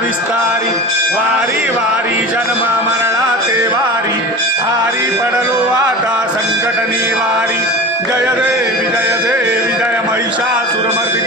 विस्तारी वारी वारी जन्म मरणाचे वारी हारी पडलो आता संकट निवारी जय देवी जय महिषासुरमर्दिनी